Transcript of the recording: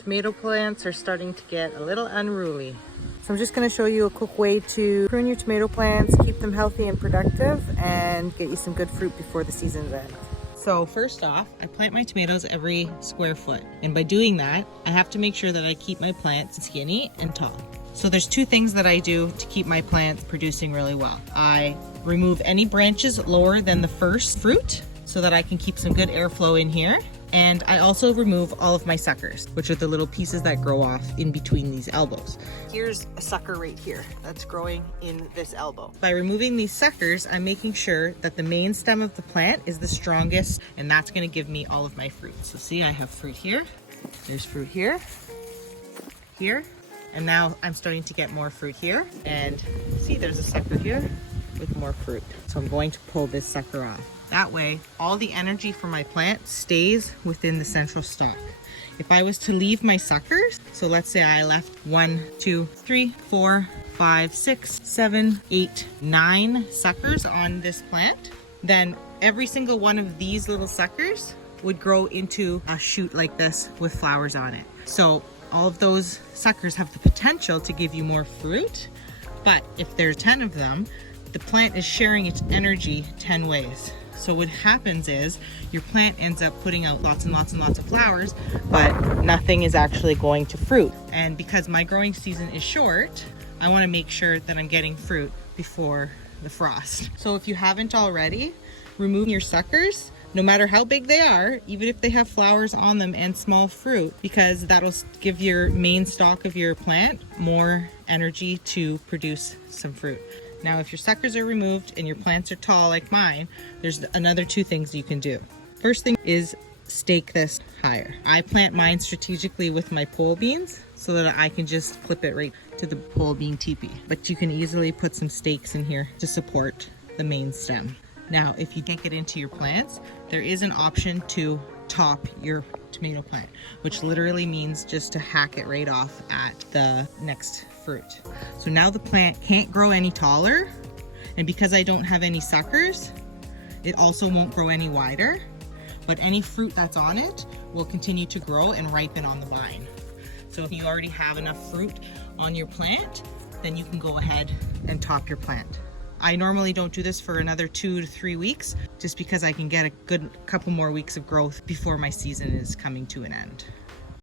Tomato plants are starting to get a little unruly. So I'm just going to show you a quick way to prune your tomato plants, keep them healthy and productive, and get you some good fruit before the season's end. So first off, I plant my tomatoes every square foot. And by doing that, I have to make sure that I keep my plants skinny and tall. So there's two things that I do to keep my plants producing really well. I remove any branches lower than the first fruit so that I can keep some good airflow in here. And I also remove all of my suckers, which are the little pieces that grow off in between these elbows. Here's a sucker right here that's growing in this elbow. By removing these suckers, I'm making sure that the main stem of the plant is the strongest, and that's gonna give me all of my fruit. So see, I have fruit here, there's fruit here, here, and now I'm starting to get more fruit here. And see, there's a sucker here with more fruit. So I'm going to pull this sucker off. That way, all the energy for my plant stays within the central stalk. If I was to leave my suckers, so let's say I left 1, 2, 3, 4, 5, 6, 7, 8, 9 suckers on this plant, then every single one of these little suckers would grow into a shoot like this with flowers on it. So all of those suckers have the potential to give you more fruit, but if there's 10 of them, the plant is sharing its energy 10 ways. So what happens is your plant ends up putting out lots and lots and lots of flowers, but nothing is actually going to fruit. And because my growing season is short, I want to make sure that I'm getting fruit before the frost. So if you haven't already, remove your suckers, no matter how big they are, even if they have flowers on them and small fruit, because that'll give your main stalk of your plant more energy to produce some fruit. Now, if your suckers are removed and your plants are tall like mine, there's another two things you can do. First thing is stake this higher. I plant mine strategically with my pole beans so that I can just flip it right to the pole bean teepee. But you can easily put some stakes in here to support the main stem. Now, if you can't get into your plants, there is an option to top your tomato plant, which literally means just to hack it right off at the next fruit. So now the plant can't grow any taller, and because I don't have any suckers, it also won't grow any wider, but any fruit that's on it will continue to grow and ripen on the vine. So if you already have enough fruit on your plant, then you can go ahead and top your plant. I normally don't do this for another 2 to 3 weeks, just because I can get a good couple more weeks of growth before my season is coming to an end.